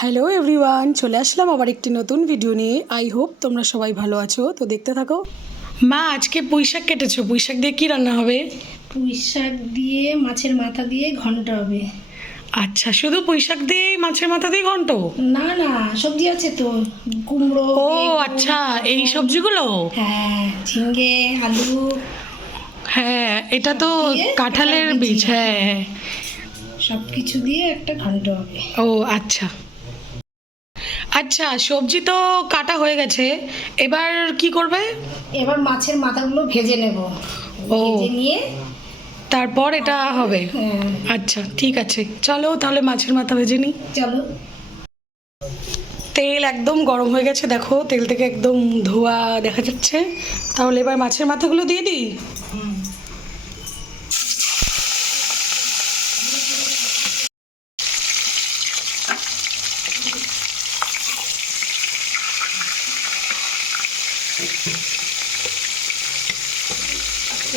Hello everyone, চলে আসলাম আবার একটি নতুন ভিডিও নিয়ে। আই হোপ তোমরা সবাই ভালো আছো। তো দেখতে থাকো। মা, আজকে পুঁই শাক কেটেছো, পুঁই শাক দিয়ে কী রান্না হবে? পুঁই শাক দিয়ে মাছের মাথা দিয়ে ঘন্ট হবে। আচ্ছা, শুধু পুঁই শাক দিয়েই মাছের মাথা দিয়ে ঘন্ট? না না, সবজি আছে তো, কুমড়ো, ও বেগুন, আচ্ছা, এই পটল। সবজিগুলো। হ্যাঁ, ঝিঙ্গে, আলু হ্যাঁ, এটা তো দিয়ে কাঁঠালের একটা বীজ। ভুজি। হ্যাঁ হ্যাঁ। সব কিছু দিয়ে একটা ঘন্ট হবে। ও আচ্ছা আচ্ছা, সবজি তো কাটা হয়ে গেছে, এবার কি করবে? এবার মাছের মাথাগুলো ভেজে নেব। ও। ভেজে নিয়ে তারপর এটা হবে? হ্যাঁ, আচ্ছা ঠিক আছে, চলো তাহলে মাছের মাথা ভেজে নিই। চলো। তেল একদম গরম হয়ে গেছে, দেখো তেল থেকে একদম ধোয়া দেখা যাচ্ছে। তাহলে এবার মাছের মাথাগুলো দিয়ে দিই।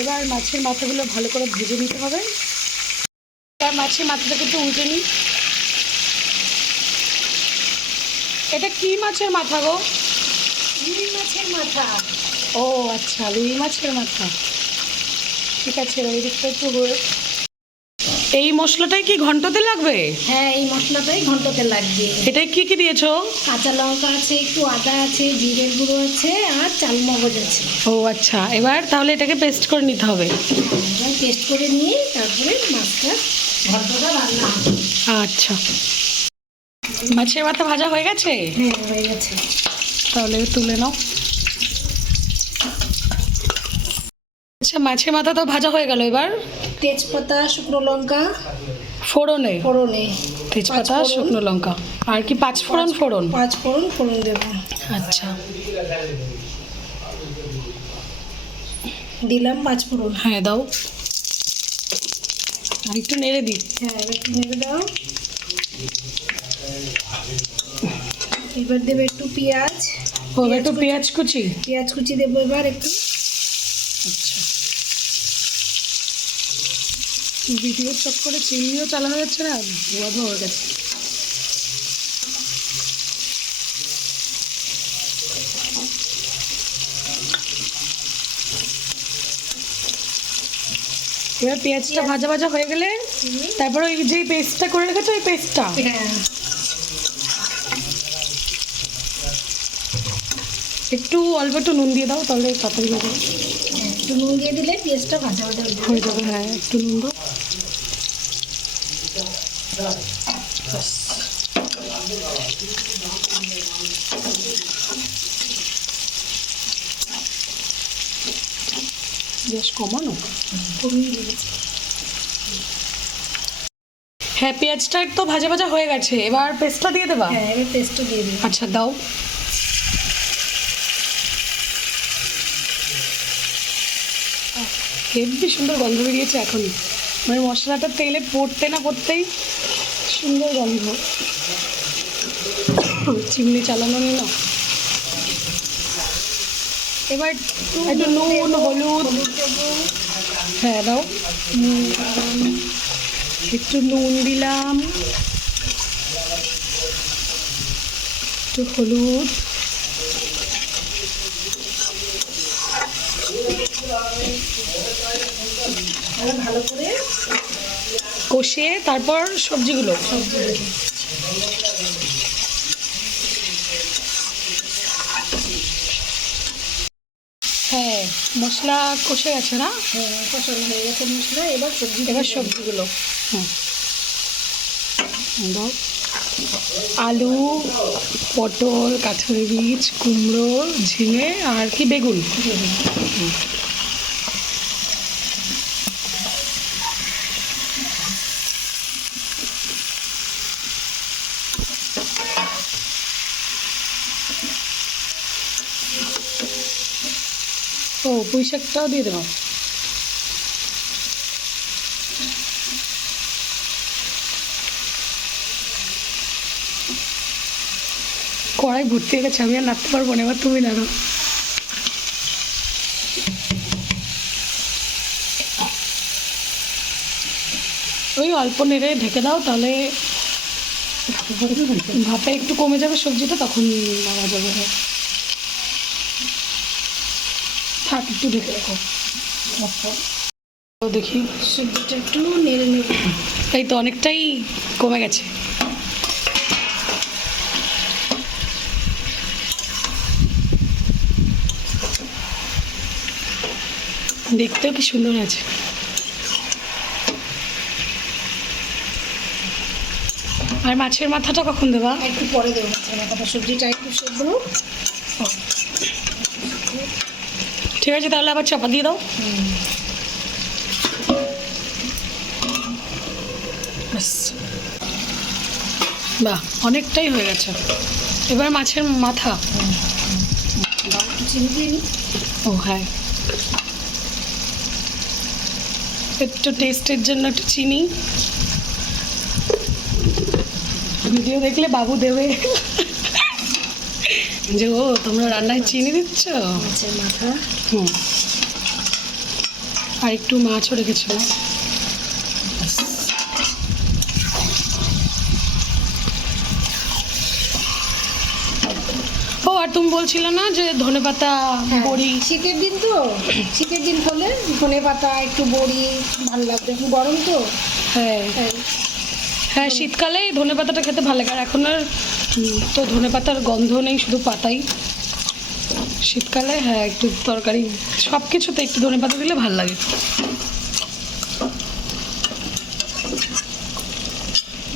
এবার মাছের মাথাগুলো ভালো করে ভেজে নিতে হবে। এবার মাছের মাথাটাকে একটু উল্টে নিই। এটা কি মাছের মাথা গো? রুই মাছের মাথা। ও আচ্ছা, রুই মাছের মাথা। ঠিক আছে, ওই দিকটা একটু হয়ে। এই মশলাটাই কি ঘন্টতে লাগবে? হ্যাঁ, এই মশলাটাই ঘন্টতে লাগবে। এটাই কি কি দিয়েছো? কাঁচা লঙ্কা আছে, একটু আদা আছে, জিরের গুঁড়ো আছে, আর চালমগজ আছে। ও আচ্ছা, এবার তাহলে এটাকে পেস্ট করে নিতে হবে। এবার পেস্ট করে নিয়ে তারপরে মাছটা ঘন্টটা রান্না হবে। আচ্ছা, মাছের মাথা ভাজা হয়ে গেছে? হ্যাঁ, হয়ে গেছে। তাহলে তুলে নাও। আচ্ছা, মাছের মাথা তো ভাজা হয়ে গেল, এবার তেজপাতা, শুকনো লঙ্কা ফোড়নে। ফোড়নে, তেজপাতা, পাঁচফোড়ন। শুকনো লঙ্কা, আর কি পাঁচ ফোড়ন? ফোড়ন। পাঁচ ফোড়ন ফোড়ন দেবো। আচ্ছা, দিলাম পাঁচ ফোড়ন। হ্যাঁ দাও, আর একটু নেড়ে দিই। হ্যাঁ, এবার একটু নেড়ে দাও। এবার দেবে একটু পেঁয়াজ। ও, এবার একটু পেঁয়াজ কুচি। পেঁয়াজ কুচি দেবো এবার একটু। আচ্ছা, ভিডিওর চক্করে চিমনিও চালানো যাচ্ছে না, ধোয়া ধোয়া হয়ে গেছে। এবার পেঁয়াজটা ভাজা ভাজা হয়ে গেলে তারপর ওই যে পেস্টটা করে রেখেছো, ওই পেস্টটা। হ্যাঁ, একটু অল্প একটু নুন দিয়ে দাও, তাহলে তাড়াতাড়ি হয়ে যাবে। একটু নুন দিয়ে দিলে পেঁয়াজটা ভাজা ভাজা হয়ে যাবে। হয়ে যাবে, হ্যাঁ একটু নুন দাও। ব্যাস। গ্যাস কমানো। কমিয়ে দিয়েছি। হ্যাঁ, পেঁয়াজটা তো ভাজা ভাজা হয়ে গেছে, এবার পেস্টটা দিয়ে দেবা। হ্যাঁ, এবার পেস্টটা দিয়ে দিই। আচ্ছা দাও। হেব্বি সুন্দর গন্ধ বেরিয়েছে এখনই, মানে মশলাটা তেলে পড়তে না পড়তেই সুন্দর গন্ধ। চিমনি চালানো নেই না। এবার একটু নুন, হলুদ। দেবো। হ্যাঁ দাও। একটু নুন দিলাম, একটু হলুদ, আর ভালো করে কষিয়ে তারপর সবজিগুলো। সবজি দেবো। হ্যাঁ, মশলা কষে গেছে না? হ্যাঁ, কষানো হয়ে গেছে মশলা, এবার সবজি এবার দিয়ে সবজিগুলো। হ্যাঁ দাও। আলু, পটল, কাঁঠালের বীজ, কুমড়ো, ঝিঙে, আর কি বেগুন। দেবো। ও, পুঁই শাকটাও দিয়ে দেবো। কড়াই ভর্তি হয়ে গেছে, আমি আর নাড়তে পারবো না, এবার তুমি নাড়ো। ওই অল্প নেড়ে ঢেকে দাও, তাহলে ভাপে করে দেবেন তো? ভাপে একটু কমে যাবে সবজিটা, তখন নামা যাবে। হ্যাঁ থাক, একটু ঢেকে রাখো। তারপর তো দেখি, সবজিটা একটু নেড়ে নেব। এই তো অনেকটাই কমে গেছে। দেখতেও কি সুন্দর আছে। আর মাছের মাথাটা কখন দেবা? একটু পরে দেবো মাছের মাথাটা, সবজিটা একটু সেদ্ধ হোক। ঠিক আছে, তাহলে আবার চাপা দিয়ে দাও। ব্যাস, বাহ অনেকটাই হয়ে গেছে। এবার মাছের মাথা। দাও একটু চিনি দিয়ে নিই। ও হ্যাঁ, একটু টেস্টের জন্য একটু চিনি। ভিডিও দেখলে বাবু দেবে যে ও তোমরা রান্নায় চিনি দিচ্ছ। মাছের মাথা। হুম, আর একটু মাছও রেখেছিল। ও আর তুমি বলছিলে না যে ধনেপাতা বড়ি? শীতের দিন তো, শীতের দিন হলে ধনে পাতা একটু বড়ি ভালো লাগবে, একটু গরম তো। হ্যাঁ তাই হ্যাঁ, শীতকালে ধনে পাতাটা খেতে ভালো লাগে। আর এখন আর তো ধনে পাতার গন্ধ নেই, শুধু পাতাই। শীতকালে হ্যাঁ একটু তরকারি সব কিছুতে একটু ধনে পাতা দিলে ভালো লাগে।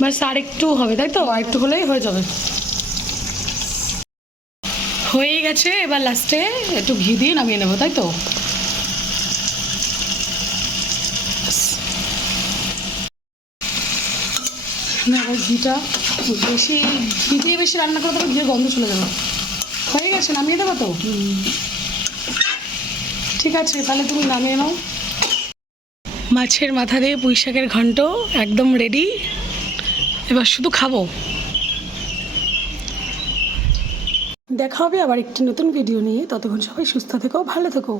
ব্যাস আর একটু হবে, তাই তো? আর একটু হলেই হয়ে যাবে। হয়ে গেছে, এবার লাস্টে একটু ঘি দিয়ে নামিয়ে নেবো, তাই তো? না, এবার ঘিটা বেশি, ঘি দিয়ে বেশি রান্না করতে হবে, ঘিয়ের গন্ধ চলে যাবে। হয়ে গেছে, নামিয়ে দেবো তো? ঠিক আছে, তাহলে তুমি নামিয়ে নাও। মাছের মাথা দিয়ে পুঁই শাকের ঘন্ট একদম রেডি। এবার শুধু খাবো। দেখা হবে আবার একটি নতুন ভিডিও নিয়ে। ততক্ষণ সবাই সুস্থ থেকো, ভালো থেকো।